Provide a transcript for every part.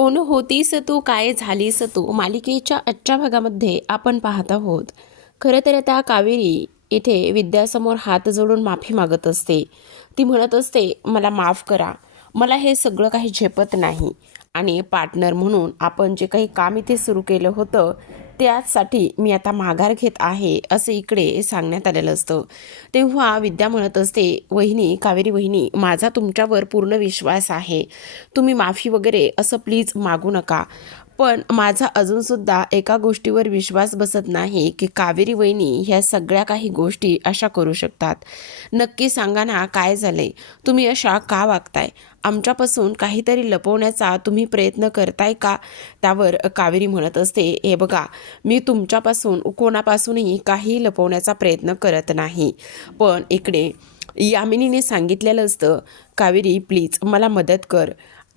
कोण होतीस तू? काय झालीस तू? मालिकेच्या आजच्या भागामध्ये आपण पाहत आहोत. खरं तर आता कावेरी इथे विद्यासमोर हात जोडून माफी मागत असते. ती म्हणत असते मला माफ करा. मला हे सगळं काही झेपत नाही. आणि पार्टनर म्हणून आपण जे काही काम इथे सुरू केलं होतं त्याचसाठी मी आता माघार घेत आहे असं इकडे सांगण्यात आलेलं असतं. तेव्हा विद्या म्हणत असते वहिनी कावेरी वहिनी माझा तुमच्यावर पूर्ण विश्वास आहे. तुम्ही माफी वगैरे असं प्लीज मागू नका. पण माझा अजूनसुद्धा एका गोष्टीवर विश्वास बसत नाही की कावेरी वहिनी ह्या सगळ्या काही गोष्टी अशा करू शकतात. नक्की सांगा ना काय झाले तुम्ही अशा का वागताय? आमच्यापासून काहीतरी लपवण्याचा तुम्ही प्रयत्न करताय का? त्यावर कावेरी म्हणत असते हे बघा मी तुमच्यापासून कोणापासूनही काही लपवण्याचा प्रयत्न करत नाही. पण इकडे यामिनीने सांगितलेलं असतं कावेरी प्लीज मला मदत कर.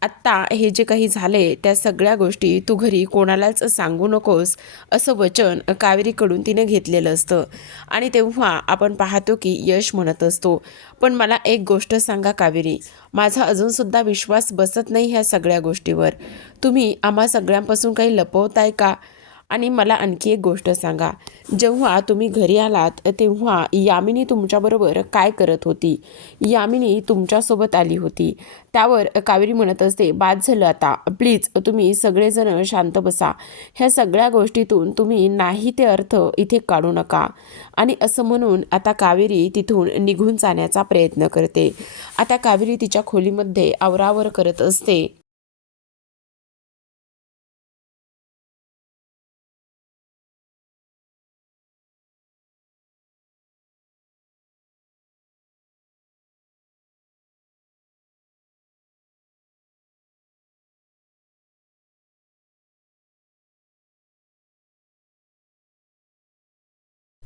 आत्ता हे जे काही झाले त्या सगळ्या गोष्टी तू घरी कोणालाच सांगू नकोस असं वचन कावेरीकडून तिने घेतलेलं असतं. आणि तेव्हा आपण पाहतो की यश म्हणत असतो. पण मला एक गोष्ट सांगा कावेरी माझा अजूनसुद्धा विश्वास बसत नाही ह्या सगळ्या गोष्टीवर. तुम्ही आम्हा सगळ्यांपासून काही लपवताय का? आणि मला आणखी एक गोष्ट सांगा. जेव्हा तुम्ही घरी आलात तेव्हा यामिनी तुमच्याबरोबर काय करत होती? यामिनी तुमच्यासोबत आली होती. त्यावर कावेरी म्हणत असते बाद झालं आता. प्लीज तुम्ही सगळेजण शांत बसा. ह्या सगळ्या गोष्टीतून तुम्ही नाही ते अर्थ इथे काढू नका. आणि असं म्हणून आता कावेरी तिथून निघून जाण्याचा प्रयत्न करते. आता कावेरी तिच्या खोलीमध्ये आवरावर करत असते.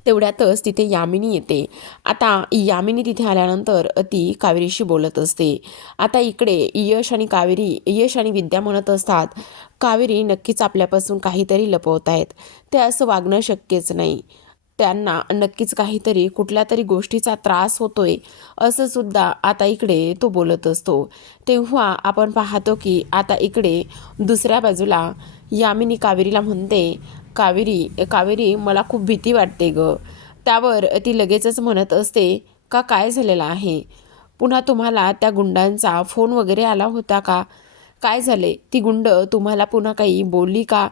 तेवढ्यातच तिथे यामिनी येते. आता यामिनी तिथे आल्यानंतर ती कावेरीशी बोलत असते. आता इकडे यश आणि कावेरी यश आणि विद्या म्हणत असतात. कावेरी नक्कीच आपल्यापासून काहीतरी लपवत आहेत. ते असं वागणं शक्यच नाही. त्यांना नक्कीच काहीतरी कुठल्या तरी गोष्टीचा त्रास होतोय असं सुद्धा आता इकडे तो बोलत असतो. तेव्हा आपण पाहतो की आता इकडे दुसऱ्या बाजूला यामिनी कावेरीला म्हणते कावेरी कावेरी मला खूप भीती वाटते ग. त्यावर ती लगेचच म्हणत असते का काय झालेलं आहे? पुन्हा तुम्हाला त्या गुंडांचा फोन वगैरे आला होता का? काय झाले? ती गुंड तुम्हाला पुन्हा काही बोलली का?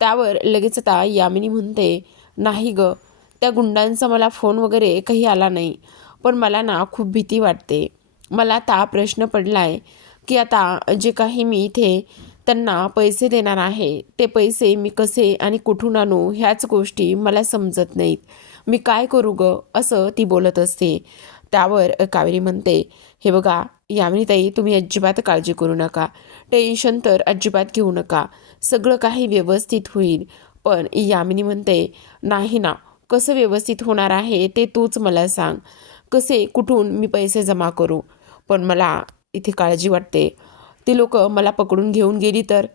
त्यावर लगेच आता यामिनी म्हणते नाही ग त्या गुंडांचा मला फोन वगैरे काही आला नाही पण मला ना खूप भीती वाटते. मला आता प्रश्न पडला आहे की आता जे काही मी इथे त्यांना पैसे देणार आहे ते पैसे मी कसे आणि कुठून आणू ह्याच गोष्टी मला समजत नाहीत. मी काय करू ग? असं ती बोलत असते. त्यावर कावेरी म्हणते हे बघा यामिनीताई तुम्ही अजिबात काळजी करू नका. टेन्शन तर अजिबात घेऊ नका. सगळं काही व्यवस्थित होईल. पण यामिनी म्हणते नाही ना कसं व्यवस्थित होणार आहे ते तूच मला सांग. कसे कुठून मी पैसे जमा करू? पण मला इथे काळजी वाटते. ती लोक मला पकडून घेऊन गेली तर?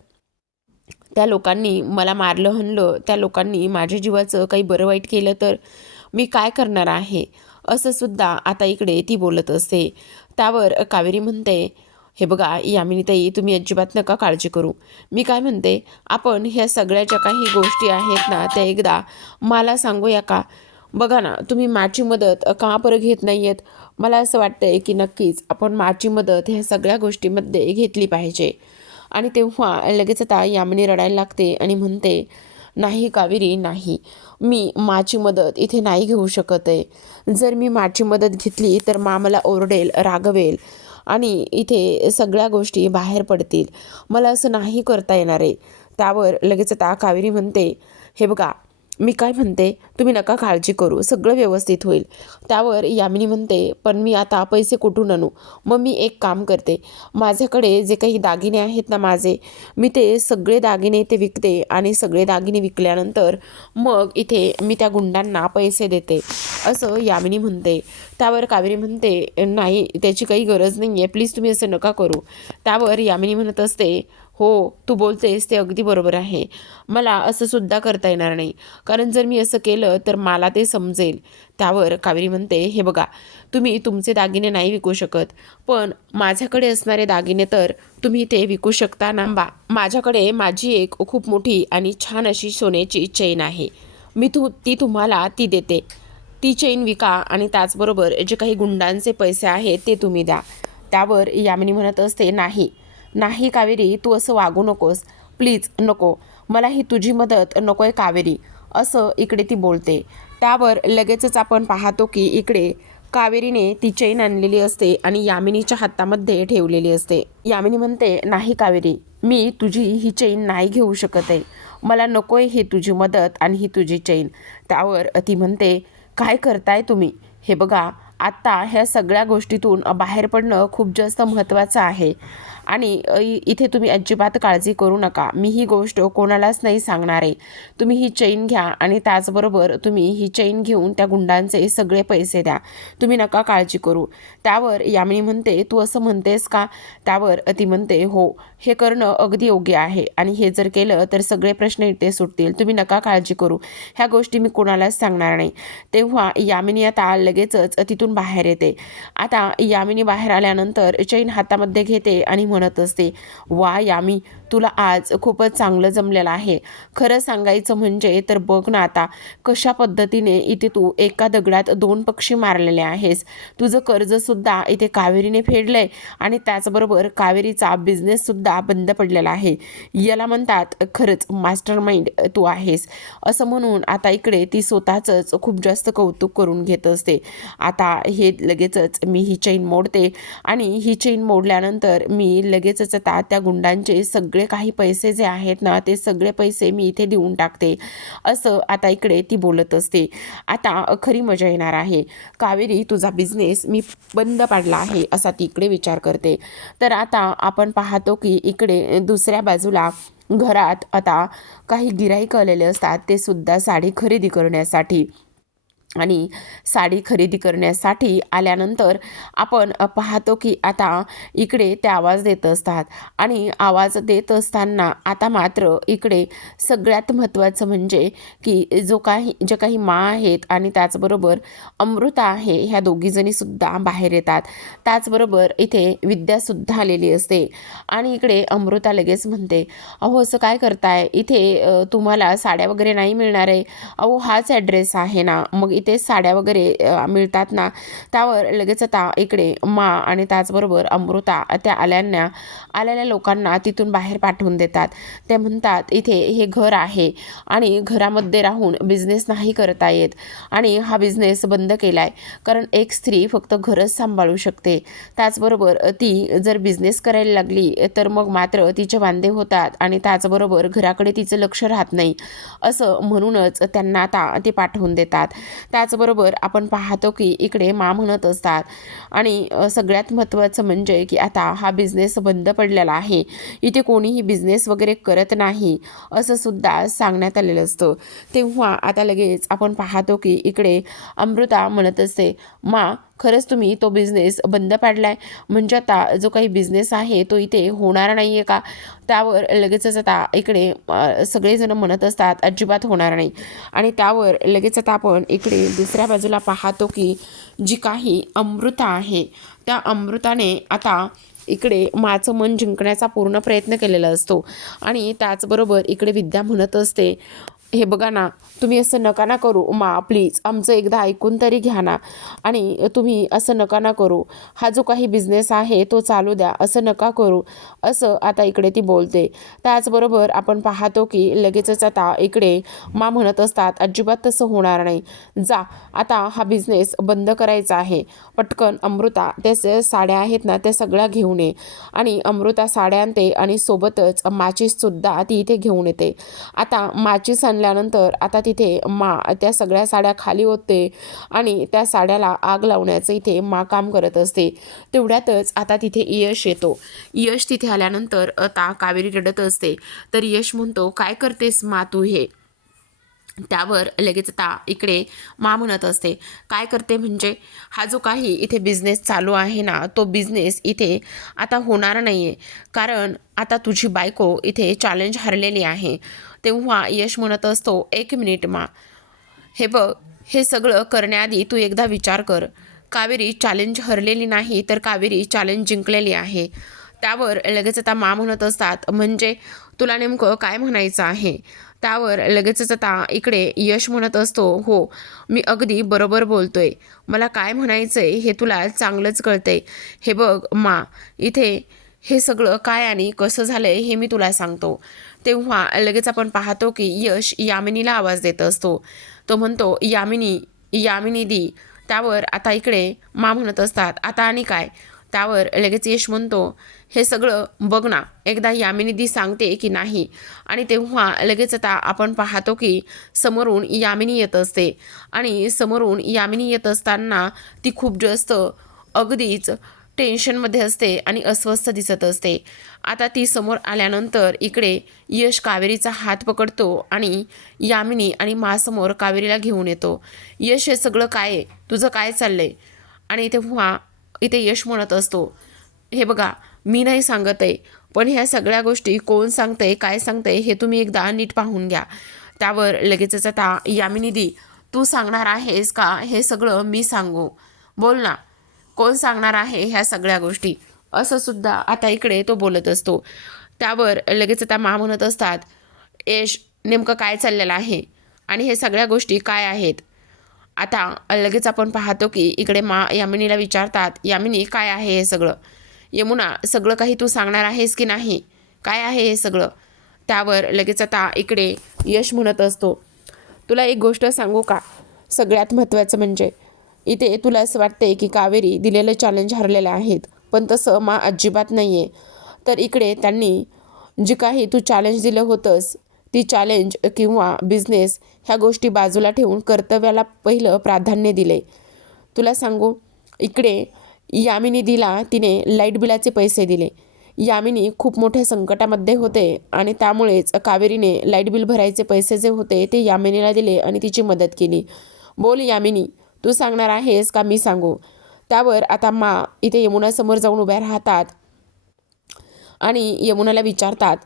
त्या लोकांनी मला मारलं हणलं त्या लोकांनी माझ्या जीवाचं काही बरं वाईट केलं तर मी काय करणार आहे? असं सुद्धा आता इकडे ती बोलत असते. त्यावर कावेरी म्हणते हे बघा यामिनीताई तुम्ही अजिबात नका काळजी करू. मी काय म्हणते आपण ह्या सगळ्या ज्या काही गोष्टी आहेत ना त्या एकदा मला सांगूया का? बघा ना तुम्ही माझी मदत का बरं घेत नाही आहेत मला असं वाटतंय की नक्कीच आपण माझी मदत ह्या सगळ्या गोष्टीमध्ये घेतली पाहिजे. आणि तेव्हा लगेच आता यामिनी रडायला लागते आणि म्हणते नाही कावेरी नाही. मी माझी मदत इथे नाही घेऊ शकत आहे. जर मी माझी मदत घेतली तर मा मला ओरडेल रागवेल आणि इथे सगळ्या गोष्टी बाहेर पडतील. मला असं नाही करता येणार आहे. त्यावर लगेच आता कावेरी म्हणते हे बघा मी काय म्हणते? तुम्ही नका काळजी करू. सगळं व्यवस्थित होईल. त्यावर यामिनी म्हणते पण मी आता पैसे कुठून आणू? मग मी एक काम करते. माझ्याकडे जे काही दागिने आहेत ना माझे मी ते सगळे दागिने ते विकते आणि सगळे दागिने विकल्यानंतर मग इथे मी त्या गुंडांना पैसे देते. असं यामिनी म्हणते. त्यावर कावेरी म्हणते नाही त्याची काही गरज नाही आहे प्लीज तुम्ही असं नका करू. त्यावर यामिनी म्हणत असते हो तू बोलतेस ते अगदी बरोबर आहे. मला असं सुद्धा करता येणार नाही. कारण जर मी असं केलं तर मला ते समजेल. त्यावर कावेरी म्हणते हे बघा तुम्ही तुमचे दागिने नाही विकू शकत. पण माझ्याकडे असणारे दागिने तर तुम्ही ते विकू शकता ना? बा माझ्याकडे माझी एक खूप मोठी आणि छान अशी सोन्याची चेन आहे. मी तू ती तुम्हाला ती देते. ती चेन विका आणि त्याचबरोबर जे काही गुंडांचे पैसे आहेत ते तुम्ही द्या. त्यावर यामिनी म्हणत असते नाही नाही कावेरी तू असं वागू नकोस. प्लीज नको. मला ही तुझी मदत नको आहे कावेरी असं इकडे ती बोलते. त्यावर लगेचच आपण पाहतो की इकडे कावेरीने ती चैन आणलेली असते आणि यामिनीच्या हातामध्ये ठेवलेली असते. यामिनी म्हणते नाही कावेरी मी तुझी ही चैन नाही घेऊ शकत आहे. मला नको आहे ही तुझी मदत आणि ही तुझी चैन. त्यावर ती म्हणते काय करताय तुम्ही? हे बघा आत्ता ह्या सगळ्या गोष्टीतून बाहेर पडणं खूप जास्त महत्त्वाचं आहे. आणि इथे तुम्ही अजिबात काळजी करू नका. मी ही गोष्ट कोणालाच नाही सांगणार. आहे तुम्ही ही चैन घ्या आणि त्याचबरोबर तुम्ही ही चैन घेऊन त्या गुंडांचे सगळे पैसे द्या. तुम्ही नका काळजी करू. त्यावर यामिनी म्हणते तू असं म्हणतेस का? त्यावर ती म्हणते हो हे करणं अगदी योग्य आहे आणि हे जर केलं तर सगळे प्रश्न इथे सुटतील. तुम्ही नका काळजी करू. ह्या गोष्टी मी कोणालाच सांगणार नाही. तेव्हा यामिनी आता लगेचच तिथून बाहेर येते. आता यामिनी बाहेर आल्यानंतर चैन हातामध्ये घेते आणि म्हणत असते. वा यामी तुला आज खूपच चांगलं जमलेलं आहे. खरं सांगायचं म्हणजे तर बघ ना आता कशा पद्धतीने इथे तू एका दगडात दोन पक्षी मारलेले आहेस. तुझं कर्जसुद्धा इथे कावेरीने फेडलंय आणि त्याचबरोबर कावेरीचा बिझनेससुद्धा बंद पडलेला आहे. याला म्हणतात खरंच मास्टर माइंड तू आहेस. असं म्हणून आता इकडे ती स्वतःचंच खूप जास्त कौतुक करून घेत असते. आता हे लगेचच मी ही चेन मोडते आणि ही चेन मोडल्यानंतर मी लगेचच आता त्या गुंडांचे सगळे काही पैसे जे आहेत ना ते सगळे पैसे मी इथे देऊन टाकते. असं आता इकडे ती बोलत असते. आता खरी मजा येणार आहे. कावेरी तुझा बिझनेस मी बंद पाडला आहे असा ती इकडे विचार करते. तर आता आपण पाहतो की इकडे दुसऱ्या बाजूला घरात आता काही गिराईक आलेले असतात ते सुद्धा साडी खरेदी करण्यासाठी. आणि साडी खरेदी करण्यासाठी आल्यानंतर आपण पाहतो की आता इकडे ते आवाज देत असतात. आणि आवाज देत असताना आता मात्र इकडे सगळ्यात महत्त्वाचं म्हणजे की जो काही जे काही मा आहेत आणि त्याचबरोबर अमृता आहे ह्या दोघीजणीसुद्धा बाहेर येतात. त्याचबरोबर इथे विद्यासुद्धा आलेली असते. आणि इकडे अमृता लगेच म्हणते अहो असं काय करताय? इथे तुम्हाला साड्या वगैरे नाही मिळणार आहे. अहो हाच ॲड्रेस आहे ना. मग इथे साड्या वगैरे मिळतात ना त्यावर लगेच आता इकडे मा आणि त्याचबरोबर अमृता त्या आल्यांना आलेल्या लोकांना तिथून बाहेर पाठवून देतात. ते म्हणतात इथे हे घर आहे आणि घरामध्ये राहून बिझनेस नाही करता येत आणि हा बिझनेस बंद केला आहे कारण एक स्त्री फक्त घरच सांभाळू शकते. त्याचबरोबर ती जर बिझनेस करायला लागली तर मग मात्र तिचे वांदे होतात आणि त्याचबरोबर घराकडे तिचं लक्ष राहत नाही. असं म्हणूनच त्यांना आता ते पाठवून देतात. त्याचबरोबर आपण पाहतो की इकडे मा म्हणत असतात. आणि सगळ्यात महत्त्वाचं म्हणजे की आता हा बिझनेस बंद पडलेला आहे. इथे कोणीही बिझनेस वगैरे करत नाही असं सुद्धा सांगण्यात आलेलं असतं. तेव्हा आता लगेच आपण पाहतो की इकडे अमृता म्हणत असते मा खरंच तुम्ही तो बिझनेस बंद पाडलाय. म्हणजे आता जो काही बिझनेस आहे तो इथे होणार नाही आहे का? त्यावर लगेचच आता इकडे सगळेजण म्हणत असतात अजिबात होणार नाही. आणि त्यावर लगेच आता आपण इकडे दुसऱ्या बाजूला पाहतो की जी काही अमृता आहे त्या अमृताने आता इकडे माझं मन जिंकण्याचा पूर्ण प्रयत्न केलेला असतो. आणि त्याचबरोबर इकडे विद्या म्हणत असते हे बघा ना तुम्ही असं नका ना करू मा प्लीज आमचं एकदा ऐकून तरी घ्या ना. आणि तुम्ही असं नका ना करू हा जो काही बिझनेस आहे तो चालू द्या असं नका करू असं आता इकडे ती बोलते. त्याचबरोबर आपण पाहतो की लगेचच आता इकडे मा म्हणत असतात अजिबात तसं होणार नाही. जा आता हा बिझनेस बंद करायचा आहे. पटकन अमृता ते स- साड्या आहेत ना त्या सगळ्या घेऊन ये. आणि अमृता साड्या आणते आणि सोबतच माचीससुद्धा ती इथे घेऊन येते. आता माचीस आणल्यानंतर आता तिथे मा त्या सगळ्या साड्या खाली होते आणि त्या साड्याला आग लावण्याचं इथे मा काम करत असते. तेवढ्यातच आता तिथे यश येतो. यश तिथे आल्यानंतर आता कावेरी रडत असते. तर यश म्हणतो काय करतेस मा तू हे? त्यावर लगेच आता इकडे मा म्हणत असते. काय करते म्हणजे? हा जो काही इथे बिझनेस चालू आहे ना तो बिझनेस इथे आता होणार नाही आहे कारण आता तुझी बायको इथे चॅलेंज हरलेली आहे. तेव्हा यश म्हणत असतो एक मिनिट मा हे बघ हे सगळं करण्याआधी तू एकदा विचार कर. कावेरी चॅलेंज हरलेली नाही तर कावेरी चॅलेंज जिंकलेली आहे. त्यावर लगेच आता मा म्हणत असतात म्हणजे तुला नेमकं काय म्हणायचं आहे? त्यावर लगेचच आता इकडे यश म्हणत असतो हो मी अगदी बरोबर बोलतोय. मला काय म्हणायचं आहे हे तुला चांगलंच कळतंय. हे बघ मा इथे हे सगळं काय आणि कसं झालं आहे हे मी तुला सांगतो. तेव्हा लगेच आपण पाहतो की यश यामिनीला आवाज देत असतो. तो म्हणतो यामिनी यामिनी दी. त्यावर आता इकडे मा म्हणत असतात आता आणि काय? त्यावर लगेच यश म्हणतो हे सगळं बघ ना एकदा यामिनी दी सांगते की नाही. आणि तेव्हा लगेच आता आपण पाहतो की समोरून यामिनी येत असते. आणि समोरून यामिनी येत असताना ती खूप जास्त अगदीच टेन्शनमध्ये असते आणि अस्वस्थ दिसत असते. आता ती समोर आल्यानंतर इकडे यश कावेरीचा हात पकडतो आणि यामिनी आणि मासमोर कावेरीला घेऊन येतो. यश हे सगळं काय आहे? तुझं काय चाललंय? आणि तेव्हा इथे यश म्हणत असतो. हे बघा मी नाही सांगत आहे पण ह्या सगळ्या गोष्टी कोण सांगतंय काय सांगतंय हे तुम्ही एकदा नीट पाहून घ्या. त्यावर लगेचच आता यामिनी दी तू सांगणार आहेस का? हे सगळं मी सांगू. बोल ना. कोण सांगणार आहे ह्या सगळ्या गोष्टी? असं सुद्धा आता इकडे तो बोलत असतो. त्यावर लगेच आता मा म्हणत असतात यश नेमकं काय चाललेलं आहे? आणि हे सगळ्या गोष्टी काय आहेत? आता लगेच आपण पाहतो की इकडे मा यामिनीला विचारतात यामिनी काय आहे हे सगळं? यमुना सगळं काही तू सांगणार आहेस की नाही? काय आहे हे सगळं? त्यावर लगेच आता इकडे यश म्हणत असतो. तुला एक गोष्ट सांगू का? सगळ्यात महत्त्वाचं म्हणजे इथे तुला असं वाटतंय की कावेरी दिलेलं चॅलेंज हरलेलं आहेत पण तसं मा अजिबात नाही आहे तर इकडे त्यांनी जे काही तू चॅलेंज दिलं होतंस ती चॅलेंज किंवा बिझनेस ह्या गोष्टी बाजूला ठेवून कर्तव्याला पहिलं प्राधान्य दिले. तुला सांगू इकडे यामिनी दिला तिने लाइट बिलाचे पैसे दिले. यामिनी खूप मोठ्या संकटामध्ये होते आणि त्यामुळेच कावेरीने लाइट बिल भरायचे पैसे जे होते ते यामिनीला दिले आणि तिची मदत केली. बोल यामिनी तू सांगणार आहेस का मी सांगू? त्यावर आता मा इथे यमुनासमोर जाऊन उभ्या राहतात आणि यमुनाला विचारतात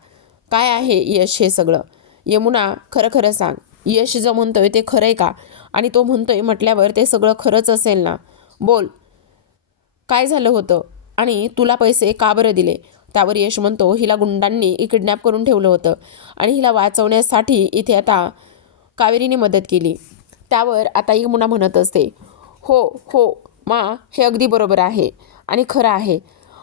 काय आहे यश हे सगळं? यमुना खरं खरं सांग. यश जो म्हणतोय ते खरं आहे का? आणि तो म्हणतोय म्हटल्यावर ते सगळं खरंच असेल ना? बोल. काय झालं होतं? आणि तुला पैसे का बरं दिले? त्यावर यश म्हणतो हिला गुंडांनी किडनॅप करून ठेवलं होतं आणि हिला वाचवण्यासाठी इथे आता कावेरीने मदत केली. त्यावर आता यमुना म्हणत असते हो हो मा हे अगदी बरोबर आहे आणि खरं आहे.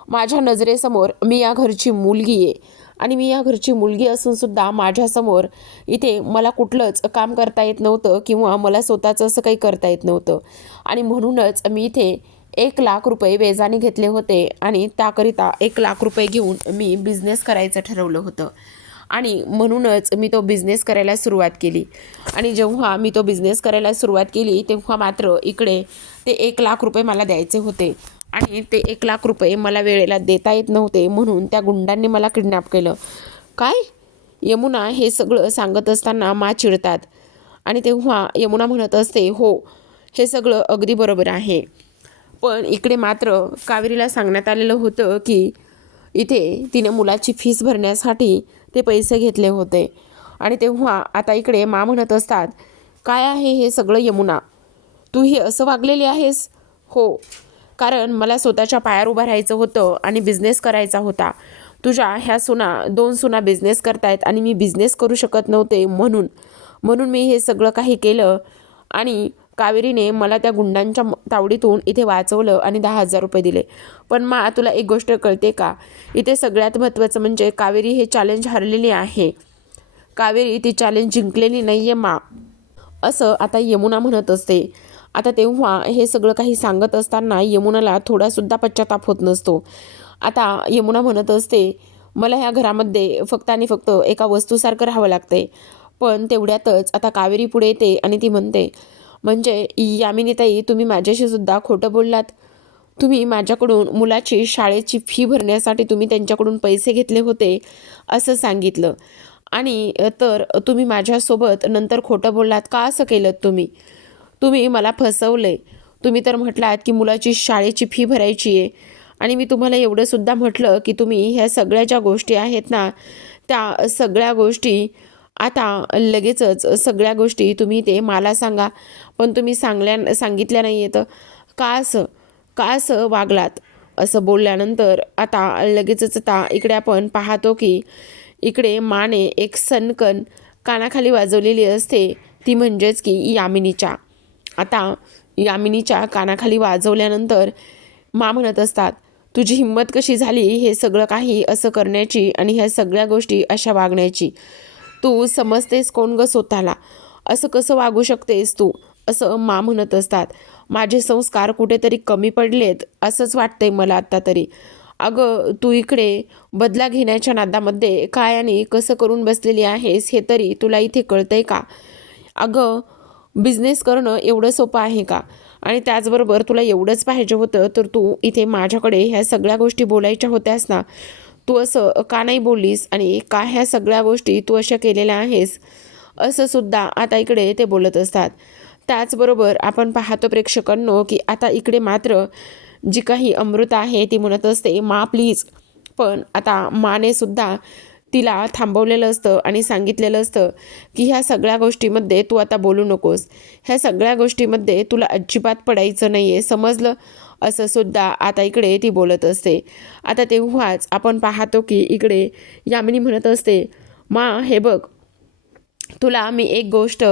माझ्या नजरेसमोर मी या घरची मुलगी आहे आणि मी या घरची मुलगी असूनसुद्धा माझ्यासमोर इथे मला कुठलंच काम करता येत नव्हतं किंवा मला स्वतःचं असं काही करता येत नव्हतं. आणि म्हणूनच मी इथे एक लाख रुपये वेजाने घेतले होते आणि त्याकरिता एक लाख रुपये घेऊन मी बिझनेस करायचं ठरवलं होतं. आणि म्हणूनच मी तो बिझनेस करायला सुरुवात केली. आणि जेव्हा मी तो बिझनेस करायला सुरुवात केली तेव्हा मात्र इकडे ते एक लाख रुपये मला द्यायचे होते. आणि ते एक लाख रुपये मला वेळेला देता येत नव्हते म्हणून त्या गुंडांनी मला किडनॅप केलं. काय? यमुना हे सगळं सांगत असताना मा चिडतात. आणि तेव्हा यमुना म्हणत असते हो हे सगळं अगदी बरोबर आहे. पण इकडे मात्र कावेरीला सांगण्यात आलेलं होतं की इथे तिने मुलाची फीस भरण्यासाठी ते पैसे घेतले होते. आणि तेव्हा आता इकडे मा म्हणत असतात काय आहे हे सगळं यमुना? तू ही असं वागलेली आहेस? हो कारण मला स्वतःच्या पायावर उभं राहायचं होतं आणि बिझनेस करायचा होता. तुझ्या ह्या सुना दोन सुना बिझनेस करतायत आणि मी बिझनेस करू शकत नव्हते म्हणून. म्हणून मी हे सगळं काही केलं आणि कावेरीने मला त्या गुंडांच्या तावडीतून इथे वाचवलं आणि दहा हजार रुपये दिले. पण मा तुला एक गोष्ट कळते का? इथे सगळ्यात महत्त्वाचं म्हणजे कावेरी हे चॅलेंज हरलेली आहे. कावेरी ती चॅलेंज जिंकलेली नाही आहे मा. असं आता यमुना म्हणत असते. आता तेव्हा हे सगळं काही सांगत असताना यमुनाला थोडासुद्धा पश्चाताप होत नसतो. आता यमुना म्हणत असते मला ह्या घरामध्ये फक्त आणि फक्त एका वस्तूसारखं राहावं लागते पण तेवढ्यातच आता कावेरी पुढे येते आणि ती म्हणते म्हणजे यामिनीताई तुम्ही माझ्याशी सुद्धा खोटं बोललात. तुम्ही माझ्याकडून मुलाची शाळेची फी भरण्यासाठी तुम्ही त्यांच्याकडून पैसे घेतले होते असं सांगितलं. आणि तर तुम्ही माझ्यासोबत नंतर खोटं बोललात का असं केलं तुम्ही? तुम्ही मला फसवले. तुम्ही तर म्हटलात की मुलाची शाळेची फी भरायची आहे. आणि मी तुम्हाला एवढंसुद्धा म्हटलं की तुम्ही ह्या सगळ्या ज्या गोष्टी आहेत ना त्या सगळ्या गोष्टी आता लगेचच सगळ्या गोष्टी तुम्ही ते मला सांगा पण तुम्ही सांगल्या सांगितल्या नाही आहेत. का असं? का असं वागलात? असं बोलल्यानंतर आता लगेचच आता इकडे आपण पाहतो की इकडे माने एक सनकन कानाखाली वाजवलेली असते. ती म्हणजेच की यामिनीच्या. आता यामिनीच्या कानाखाली वाजवल्यानंतर मा म्हणत असतात तुझी हिंमत कशी झाली हे सगळं काही असं करण्याची आणि ह्या सगळ्या गोष्टी अशा वागण्याची? तू समजतेस कोण ग स्वतःला? असं कसं वागू शकतेस तू? असं मा म्हणत असतात. माझे संस्कार कुठेतरी कमी पडलेत असंच वाटतंय मला आत्ता तरी. अगं तू इकडे बदला घेण्याच्या नादामध्ये काय आणि कसं करून बसलेली आहेस हे तरी तुला इथे कळतंय का? अगं बिझनेस करणं एवढं सोपं आहे का? आणि त्याचबरोबर तुला एवढंच पाहिजे होतं तर तू इथे माझ्याकडे ह्या सगळ्या गोष्टी बोलायच्या होत्यास ना? तू असं का नाही बोललीस? आणि का ह्या सगळ्या गोष्टी तू अशा केलेल्या आहेस? असं सुद्धा आता इकडे ते बोलत असतात. त्याचबरोबर आपण पाहतो प्रेक्षकांनो की आता इकडे मात्र जी काही अमृत आहे ती म्हणत असते मा प्लीज पण आता माने सुद्धा तिला थांबवलेलं असतं आणि सांगितलेलं असतं की ह्या सगळ्या गोष्टीमध्ये तू आता बोलू नकोस. ह्या सगळ्या गोष्टीमध्ये तुला अजिबात पडायचं नाही आहे समजलं? असं सुद्धा आता इकडे ती बोलत असते. आता तेव्हाच आपण पाहतो की इकडे यामिनी म्हणत असते मा हे बघ तुला मी एक गोष्ट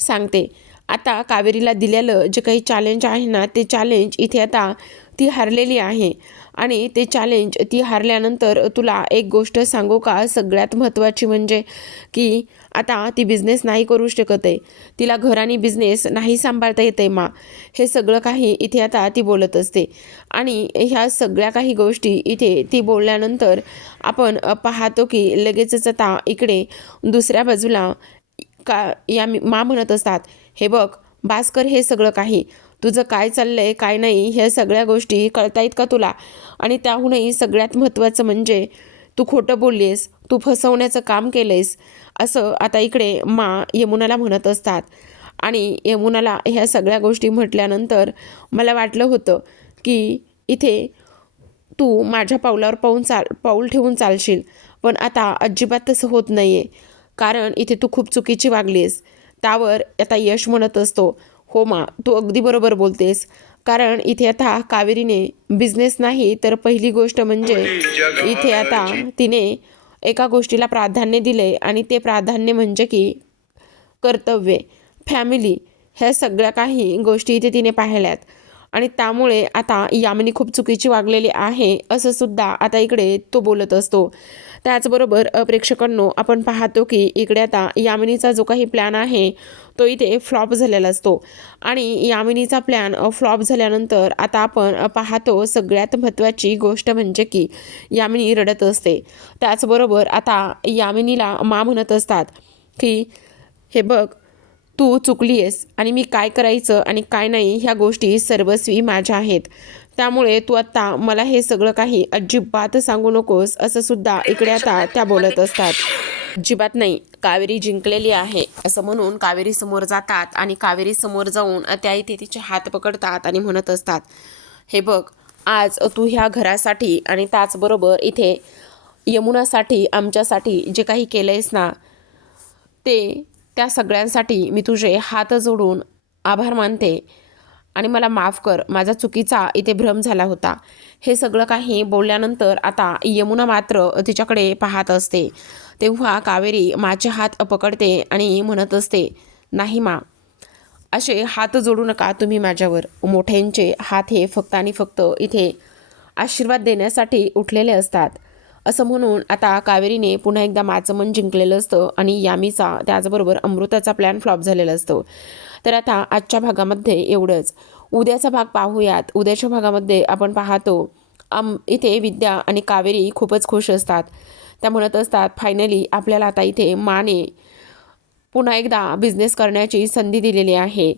सांगते. आता कावेरीला दिलेलं जे काही चॅलेंज आहे ना ते चॅलेंज इथे आता ती हरलेली आहे. आणि ते चॅलेंज ती हारल्यानंतर तुला एक गोष्ट सांगू का? सगळ्यात महत्त्वाची म्हणजे की आता ती बिझनेस नाही करू शकत आहे. तिला घर आणि बिझनेस नाही सांभाळता येत आहे मा. हे सगळं काही इथे आता ती बोलत असते. आणि ह्या सगळ्या काही गोष्टी इथे ती बोलल्यानंतर आपण पाहतो की लगेचच आता इकडे दुसऱ्या बाजूला का या मी- मा म्हणत असतात हे बघ भास्कर हे सगळं काही तुझं काय चाललं आहे काय नाही ह्या सगळ्या गोष्टी कळतायत का तुला? आणि त्याहूनही सगळ्यात महत्त्वाचं म्हणजे तू खोटं बोललीस तू फसवण्याचं काम केलंयस असं आता इकडे मा यमुनाला म्हणत असतात. आणि यमुनाला ह्या सगळ्या गोष्टी म्हटल्यानंतर मला वाटलं होतं की इथे तू माझ्या पावलावर पाऊल चाल पाऊल ठेवून चालशील पण आता अजिबात तसं होत नाही आहे कारण इथे तू खूप चुकीची वागलीस त्यावर आता यश म्हणत असतो. हो मा तू अगदी बरोबर बोलतेस. कारण इथे आता कावेरीने बिझनेस नाही तर पहिली गोष्ट म्हणजे इथे आता तिने एका गोष्टीला प्राधान्य दिले आणि ते प्राधान्य म्हणजे की कर्तव्य फॅमिली ह्या सगळ्या काही गोष्टी इथे तिने पाहिल्यात. आणि त्यामुळे आता यामिनी खूप चुकीची वागलेली आहे असं सुद्धा आता इकडे तो बोलत असतो. त्याचबरोबर प्रेक्षकांनो आपण पाहतो की इकडे आता यामिनीचा जो काही प्लॅन आहे तो इथे फ्लॉप झालेला असतो. आणि यामिनीचा प्लॅन फ्लॉप झाल्यानंतर आता आपण पाहतो सगळ्यात महत्त्वाची गोष्ट म्हणजे की यामिनी रडत असते. त्याचबरोबर आता यामिनीला मा म्हणत असतात की हे बघ तू चुकली आहेस आणि मी काय करायचं आणि काय नाही ह्या गोष्टी सर्वस्वी माझ्या आहेत. त्यामुळे तू आत्ता मला हे सगळं काही अजिबात सांगू नकोस असं सुद्धा इकडे आता त्या बोलत असतात. अजिबात नाही. कावेरी जिंकलेली आहे असं म्हणून कावेरी समोर जातात आणि कावेरी समोर जाऊन त्या इथे तिचे हात पकडतात आणि म्हणत असतात हे बघ आज तू ह्या घरासाठी आणि त्याचबरोबर इथे यमुनासाठी आमच्यासाठी जे काही केलं आहेस ना ते त्या सगळ्यांसाठी मी तुझे हात जोडून आभार मानते. आणि मला माफ कर माझा चुकीचा इथे भ्रम झाला होता. हे सगळं काही बोलल्यानंतर आता यमुना मात्र तिच्याकडे पाहत असते. तेव्हा कावेरी माझे हात पकडते आणि म्हणत असते नाही मा असे हात जोडू नका तुम्ही माझ्यावर. मोठ्यांचे हात हे फक्त आणि फक्त इथे आशीर्वाद देण्यासाठी उठलेले असतात. असं म्हणून आता कावेरीने पुन्हा एकदा माचं मन जिंकलेलं असतं आणि यामीचा त्याचबरोबर अमृताचा प्लॅन फ्लॉप झालेला असतो. तर आता आजच्या भागामध्ये एवढंच. उद्याचा भाग पाहूयात. उद्याच्या भागामध्ये आपण पाहतो आम इथे विद्या आणि कावेरी खूपच खुश असतात. त्या म्हणत असतात फायनली आपल्याला आता इथे माने पुन्हा एकदा बिझनेस करण्याची संधी दिलेली आहे.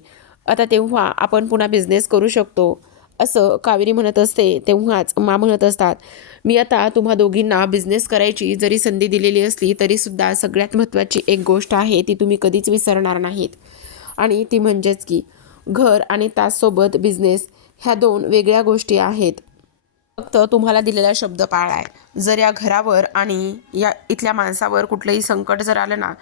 आता तेव्हा आपण पुन्हा बिझनेस करू शकतो. असं कावेरी म्हणत असते. तेव्हाच मा म्हणत असतात मी आता तुम्हा दोघींना बिझनेस करायची जरी संधी दिलेली असली तरीसुद्धा सगळ्यात महत्त्वाची एक गोष्ट आहे ती तुम्ही कधीच विसरणार नाहीत. आणि ती म्हणजेच की घर आणि त्याचसोबत बिझनेस ह्या दोन वेगळ्या गोष्टी आहेत. फक्त तुम्हाला दिलेला शब्द पाळाय जर या घरावर आणि या इथल्या माणसावर कुठलंही संकट जर आलं ना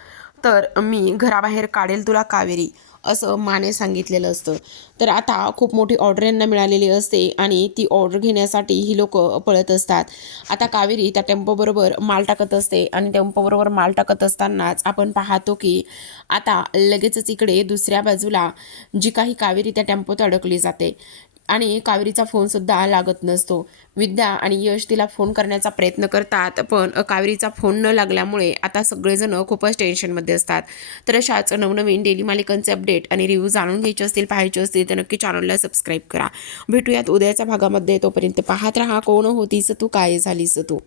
तर मी घराबाहेर काढेल तुला कावेरी. असं माने सांगितलेलं असतं. तर आता खूप मोठी ऑर्डर यांना मिळालेली असते आणि ती ऑर्डर घेण्यासाठी ही लोक पळत असतात. आता कावेरी त्या टेम्पोबरोबर माल टाकत असते आणि टेम्पोबरोबर माल टाकत असतानाच आपण पाहतो की आता लगेचच इकडे दुसऱ्या बाजूला जी काही कावेरी त्या टेम्पोत अडकली जाते. आणि कावेरीचा फोनसुद्धा लागत नसतो. विद्या आणि यश तिला फोन करण्याचा प्रयत्न करतात पण कावेरीचा फोन न लागल्यामुळे आता सगळेजण खूपच टेन्शनमध्ये असतात. तर अशाच नवनवीन डेली मालिकांचे अपडेट आणि रिव्ह्यू जाणून घ्यायचे असतील पाहायचे असतील तर नक्की चॅनलला सबस्क्राईब करा. भेटूयात उद्याच्या भागामध्ये. तोपर्यंत पाहत राहा कोण होतीस तू काय झालीस तू?